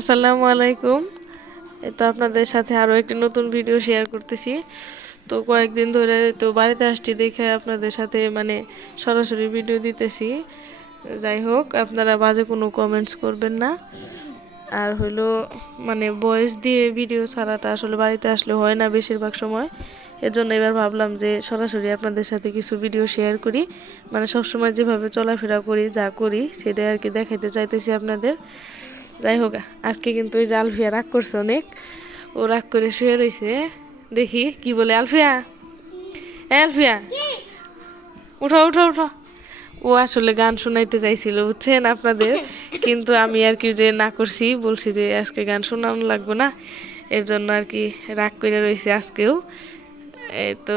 আসসালামু আলাইকুম। তো আপনাদের সাথে আরও একটি নতুন ভিডিও শেয়ার করতেছি। তো কয়েকদিন ধরে তো বাড়িতে আসছি দেখে আপনাদের সাথে মানে সরাসরি ভিডিও দিতেছি। যাই হোক, আপনারা বাজে কোনো কমেন্টস করবেন না। আর হইল মানে ভয়েস দিয়ে ভিডিও ছাড়াটা আসলে বাড়িতে আসলে হয় না বেশিরভাগ সময়। এর জন্য এবার ভাবলাম যে সরাসরি আপনাদের সাথে কিছু ভিডিও শেয়ার করি। মানে সবসময় যেভাবে চলাফেরা করি, যা করি, সেটাই আর কি দেখাইতে চাইতেছি আপনাদের। যাই হোক আজকে কিন্তু ওই যে আলফিয়া রাগ করছে অনেক। ও রাগ করে শুয়ে রয়েছে দেখি কি বলে আলফিয়া? এ আলফিয়া? উঠো উঠো উঠো। ও আসলে গান শোনাইতে চাইছিল বুঝছেন আপনাদের? কিন্তু আমি আর কি যে না করছি বলছি যে আজকে গান শোনানো লাগবো না। এর জন্য আর কি রাগ করে রয়েছে আজকেও। এই তো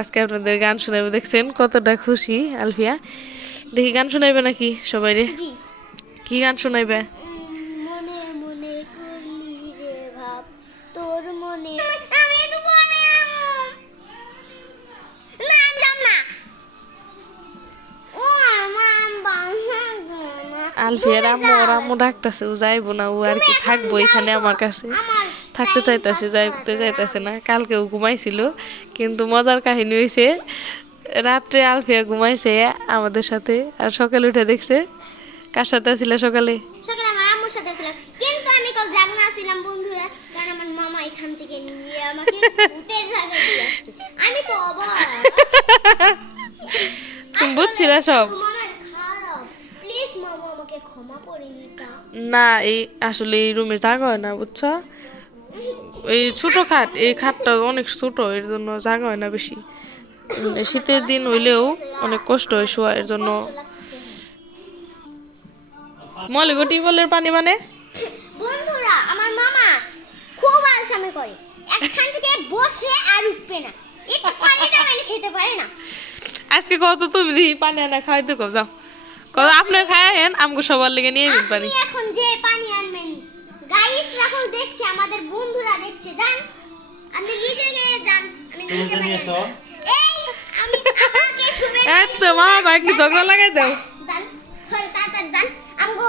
আজকে আপনাদের গান শোনাবে দেখছেন? কতটা খুশি আলফিয়া। দেখি গান শোনাইবে নাকি সবাই রে? কি গান শোনাইবে? আলফিয়ার আম্মু ওর আম্মু ডাকতেছে ও যাইবো না ও আর কি থাকব এখানে আমার কাছে। থাকতে চাইতেছে যাইতে চাইতেছে না কালকেও ঘুমাইছিল কিন্তু মজার কাহিনী হয়েছে রাত্রে আলফিয়া ঘুমাইছে আমাদের সাথে আর সকালে উঠে দেখছে কার সাথে ছিল সকালে? তুমি বুঝছিলে সব তোমার খারাপ প্লিজ মামা আমাকে ক্ষমা করে নিতা না এই আসলে এই রুমে জায়গা হয় না বুঝছ? এই ছোট খাট এই খাটটা অনেক ছোট এর জন্য জায়গা হয় না বেশি। শীতের দিন হইলেও অনেক কষ্ট হয় শোয়া এর জন্য। মলিগো টিউবওয়েলের পানি মানে? বন্ধুরা আমার মামা খুব আলসামি করে। একখান থেকে বসে আর উঠবে না। একটু পানিটা মানে খেতে পারে না। আজকে কত তুমি দিই পানি আনা খাইতে কো যাও। কত আপনি খায়েন আমাকে সবার লেগে নিয়ে নিন পানি। এখন যে পানি আনবেন গাইস রাখো দেখছে আমাদের বন্ধুরা দেখছে যান। আপনি নিজে নিয়ে যান আমি নিজে তো পানি এই আমি আমাকে শুবে এই তো মা বাকি ঝগড়া লাগাই দাও। যান সরে তাড়াতাড়ি যান। আমগো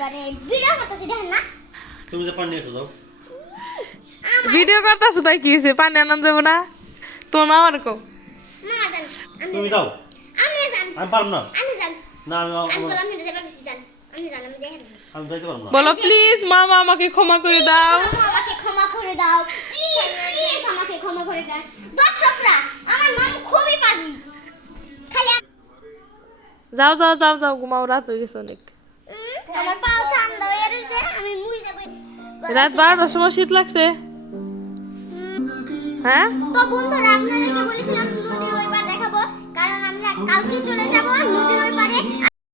মানে ভিডিও করতেছি দেখেন না? তুমি যে পানি নিয়েছো দাও ভিডিও করতেছো তাই কি হয়েছে? পানি আনান যাব না? তোমার মামার কো মামা যান তুমি দাও আমি যান আমি পারব না। আমি না আমি বলো প্লিজ মামা আমাকে ক্ষমা করে দাও। আমাকে ক্ষমা করে দাও। প্লিজ প্লিজ আমাকে ক্ষমা করে দাও। দর্শকরা আমার মামু খুবই পাজি। খালি যাও যাও যাও যাও ঘুমাও রাত হয়ে গেছে অনেক। উম, আমার পাও ঠান্ডা হয়ে রয়েছে আমি মুই যাব রাত বারোটার সময় শীত লাগছে? হ্যাঁ? তো বন্ধুরা আপনাদেরকে বলেছিলাম নদীর ওই পার দেখাবো। কালকে চলে যাব নদীর ওই পারে